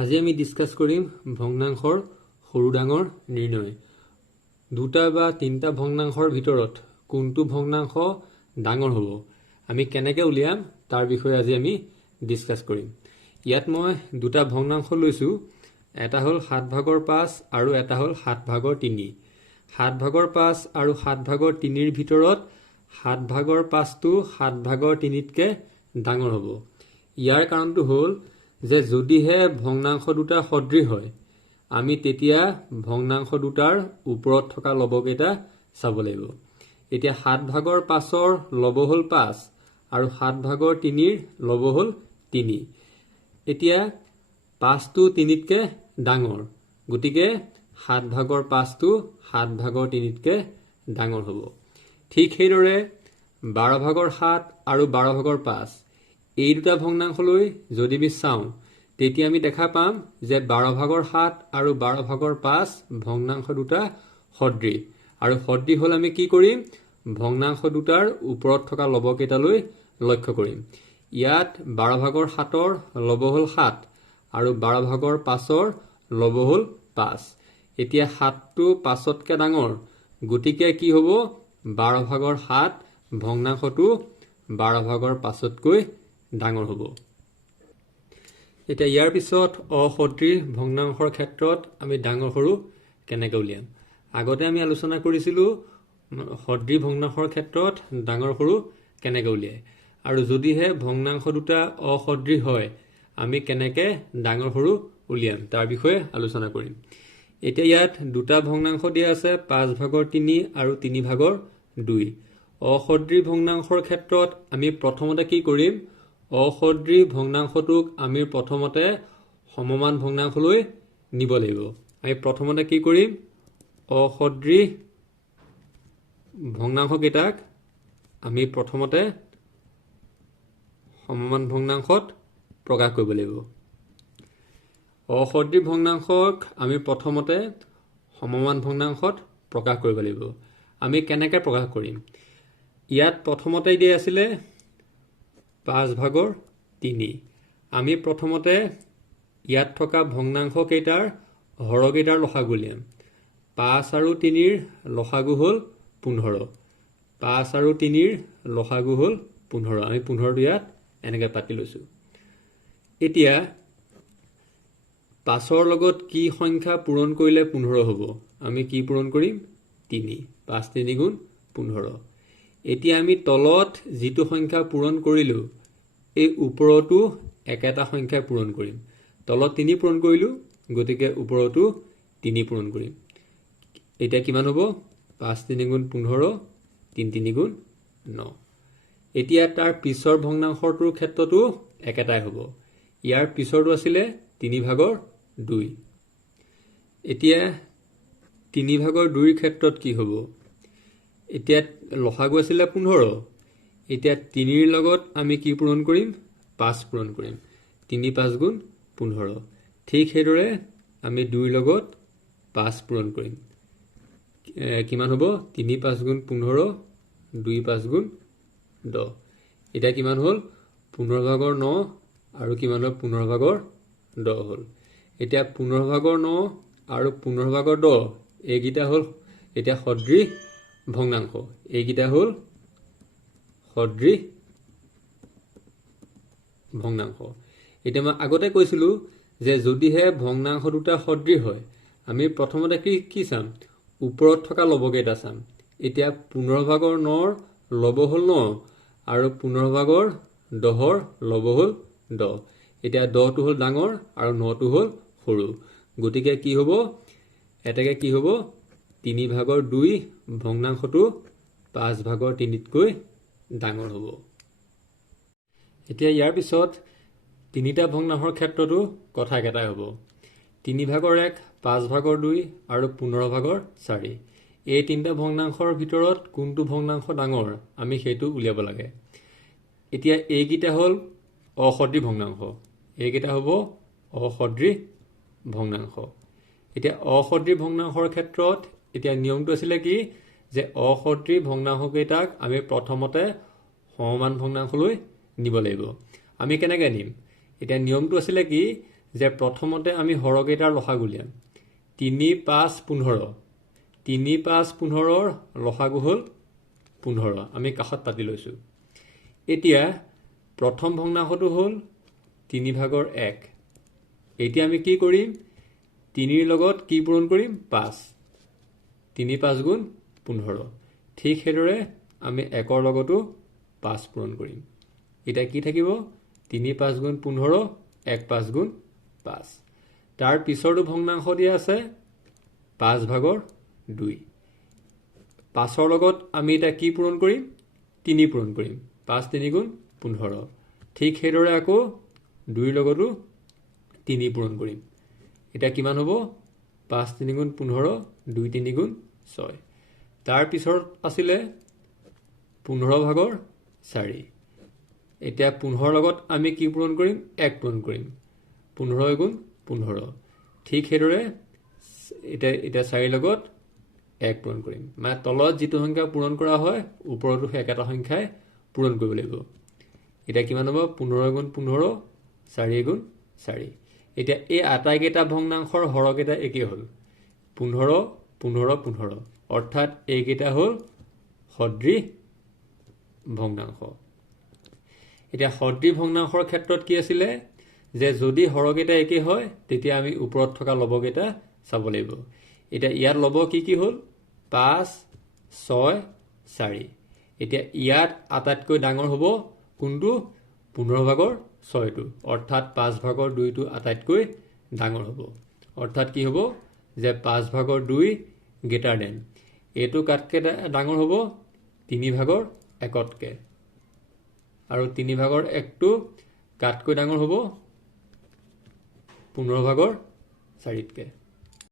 আজি আমি ডিসকাস কৰিম ভগ্নাংশৰ সৰু ডাঙৰ নিৰ্ণয়। দুটা বা তিনটা ভগ্নাংশৰ ভিতৰত কোনটো ভগ্নাংশ ডাঙৰ হ'ব আমি কেনেকৈ উলিয়াম তাৰ বিষয়ে আজি আমি ডিসকাস কৰিম। ইয়াত মই দুটা ভগ্নাংশ লৈছো, এটা হ'ল 7/5 আৰু এটা হ'ল 7/3। 7/5 আৰু 7/3ৰ ভিতৰত 7/5টো 7/3তকৈ ডাঙৰ হ'ব। ইয়াৰ কাৰণটো হ'ল যে যদিহে ভগ্নাংশ দুটা সদৃশ হয় আমি তেতিয়া ভগ্নাংশ দুটাৰ ওপৰত থকা লবকেইটা চাব লাগিব। এতিয়া 7/5ৰ লব হ'ল 5 আৰু 7/3ৰ লব হ'ল 3। এতিয়া 5টো 3তকৈ ডাঙৰ, গতিকে 7/5টো 7/3তকৈ ডাঙৰ হ'ব। ঠিক সেইদৰে 12/7 আৰু 12/5 এই দুটা ভগ্নাংশলৈ যদি আমি চাওঁ তেতিয়া আমি দেখা পাম যে 12/7 আৰু 12/5 ভগ্নাংশ দুটা সদৃশ, আৰু সদৃশ হ'ল আমি কি কৰিম, ভগ্নাংশ দুটাৰ ওপৰত থকা লবকেইটালৈ লক্ষ্য কৰিম। ইয়াত 12/7ৰ লব হ'ল 7 আৰু 12/5ৰ লব হ'ল 5। এতিয়া 7টো 5তকৈ ডাঙৰ, গতিকে কি হ'ব, 12/7 ভগ্নাংশটো 12/5তকৈ ডাঙৰ হ'ব। এতিয়া ইয়াৰ পিছত অসদৃশ ভগ্নাংশৰ ক্ষেত্ৰত আমি ডাঙৰ সৰু কেনেকৈ উলিয়াম। আগতে আমি আলোচনা কৰিছিলোঁ সদৃশ ভগ্নাংশৰ ক্ষেত্ৰত ডাঙৰ সৰু কেনেকৈ উলিয়ায়, আৰু যদিহে ভগ্নাংশ দুটা অসদৃশ হয় আমি কেনেকৈ ডাঙৰ সৰু উলিয়াম তাৰ বিষয়ে আলোচনা কৰিম। এতিয়া ইয়াত দুটা ভগ্নাংশ দিয়া আছে, 5/3 আৰু 3/2। অসদৃশ ভগ্নাংশৰ ক্ষেত্ৰত আমি প্ৰথমতে কি কৰিম, অসদৃশ ভগ্নাংশটোক আমি প্ৰথমতে সমমান ভগ্নাংশলৈ নিব লাগিব। আমি প্ৰথমতে কি কৰিম, অসদৃশ ভগ্নাংশকেইটাক আমি প্ৰথমতে সমমান ভগ্নাংশত প্ৰকাশ কৰিব লাগিব। অসদৃশ ভগ্নাংশক আমি প্ৰথমতে সমমান ভগ্নাংশত প্ৰকাশ কৰিব লাগিব। আমি কেনেকৈ প্ৰকাশ কৰিম, ইয়াত প্ৰথমতে দিয়া আছিলে 5/3। আমি প্ৰথমতে ইয়াত থকা ভগ্নাংশ কেইটাৰ হৰকেইটাৰ লসাগু উলিয়াম। 5 আৰু 3ৰ লসাগু হ'ল 15। 5 আৰু 3ৰ লসাগু হ'ল 15। আমি 15টো ইয়াত এনেকৈ পাতি লৈছোঁ। এতিয়া 5ৰ লগত কি সংখ্যা পূৰণ কৰিলে 15 হ'ব, আমি কি পূৰণ কৰিম, 3। 5 3 গুণ 15। এতিয়া আমি তলত যিটো সংখ্যা পূৰণ কৰিলোঁ এই ওপৰতো একেটা সংখ্যা পূৰণ কৰিম। তলত 3 পূৰণ কৰিলোঁ, গতিকে ওপৰতো 3 পূৰণ কৰিম। এতিয়া কিমান হ'ব, 5 3 গুণ 15, 3 3 গুণ 9। এতিয়া তাৰ পিছৰ ভগ্নাংশটোৰ ক্ষেত্ৰতো একেটাই হ'ব। ইয়াৰ পিছৰটো আছিলে 3/2। এতিয়া 3/2ৰ ক্ষেত্ৰত কি হ'ব, এতিয়া লসাগু আছিলে 15। এতিয়া 3ৰ লগত আমি কি পূৰণ কৰিম, 5 পূৰণ কৰিম। 3 5 গুণ 15। ঠিক সেইদৰে আমি 2ৰ লগত 5 পূৰণ কৰিম। কিমান হ'ব, 3 5 গুণ 15, 2 5 গুণ 10। এতিয়া কিমান হ'ল, 15/9 আৰু কিমান হ'ল, 15/10 হ'ল। এতিয়া 15/9 আৰু 15/10 এইকেইটা হ'ল এতিয়া সদৃশ ভগ্নাংশ। এইকেইটা হ'ল সদৃশ ভগ্নাংশ। এতিয়া মই আগতে কৈছিলোঁ যে যদিহে ভগ্নাংশ দুটা সদৃশ হয় আমি প্ৰথমতে কি চাম, ওপৰত থকা লবকেইটা চাম। এতিয়া 15/9ৰ লব হ'ল 9 আৰু 15/10ৰ লব হ'ল 10। এতিয়া 10টো হ'ল ডাঙৰ আৰু 9টো হ'ল সৰু, গতিকে কি হ'ব, এতেকে কি হ'ব, 3/2 ভগ্নাংশটো 5/3তকৈ ডাঙৰ হ'ব। এতিয়া ইয়াৰ পিছত তিনিটা ভগ্নাংশৰ ক্ষেত্ৰতো কথা একেটাই হ'ব। 3/1, 5/2 আৰু 15/4। এই তিনিটা ভগ্নাংশৰ ভিতৰত কোনটো ভগ্নাংশ ডাঙৰ আমি সেইটো উলিয়াব লাগে। এতিয়া এইকেইটা হ'ল অসদৃশ ভগ্নাংশ, এইকেইটা হ'ব অসদৃশ ভগ্নাংশ। এতিয়া অসদৃশ ভগ্নাংশৰ ক্ষেত্ৰত এতিয়া নিয়মটো আছিলে কি, যে অসদৃশ ভগ্নাংশকেইটাক আমি প্ৰথমতে সমমান ভগ্নাংশলৈ নিব লাগিব। আমি কেনেকৈ নিম, এতিয়া নিয়মটো আছিলে কি, যে প্ৰথমতে আমি হৰকেইটাৰ লসাগু উলিয়াম 3 5 15 3 5 15ৰ লসাগু হ'ল 15 আমি কাষত পাতি লৈছোঁ এতিয়া প্ৰথম ভগ্নাংশটো হ'ল 3/1 এতিয়া আমি কি কৰিম 3ৰ লগত কি পূৰণ কৰিম 5 3 5 গুণ 15 ঠিক হেদৰে আমি 1ৰ লগতো 5 পূৰণ কৰিম এটা কি থাকিব 3 5 গুণ 15 1 5 গুণ 5 তাৰ পিছৰটো ভগ্নাংশ দিয়া আছে 5/2 5ৰ লগত আমি এটা কি পূৰণ কৰিম 3 পূৰণ কৰিম 5 3 গুণ 15 ঠিক হেদৰে আকৌ 2ৰ লগতো 3 পূৰণ কৰিম এটা কিমান হ'ব 5 3 গুণ 15 2 3 গুণ 6 তাৰ পিছত আছিলে 15/4 এতিয়া 15ৰ লগত আমি কি পূৰণ কৰিম 1 পূৰণ কৰিম 15 গুণ 15 ঠিক হেদৰে এটা 4ৰ লগত 1 পূৰণ কৰিম মানে তলত যিটো সংখ্যা পূৰণ কৰা হয় ওপৰতো একেটা সংখ্যাই পূৰণ কৰিব লাগিব এটা কিমান হ'ব 15 গুণ 15 4 গুণ 4 এতিয়া এই আটাইকেইটা ভগ্নাংশৰ হৰকেইটা একে হ'ল 15 15 15 অৰ্থাৎ এইকেইটা হ'ল সদৃশ ভগ্নাংশ এতিয়া সদৃশ ভগ্নাংশৰ ক্ষেত্ৰত কি আছিলে যে যদি হৰকেইটা একে হয় তেতিয়া আমি ওপৰত থকা লবকেইটা চাব লাগিব এতিয়া ইয়াত লব কি হ'ল 5 6 4 এতিয়া ইয়াত আটাইতকৈ ডাঙৰ হ'ব কোনটো 15/6টো অৰ্থাৎ 5/2টো আটাইতকৈ ডাঙৰ হ'ব অৰ্থাৎ কি হ'ব যে 5/2 গ্ৰেটাৰ দেন এইটো কাটকে ডাঙৰ হ'ব 3/1তকৈ আৰু 3/1টো কাটকৈ ডাঙৰ হ'ব 15/4তকৈ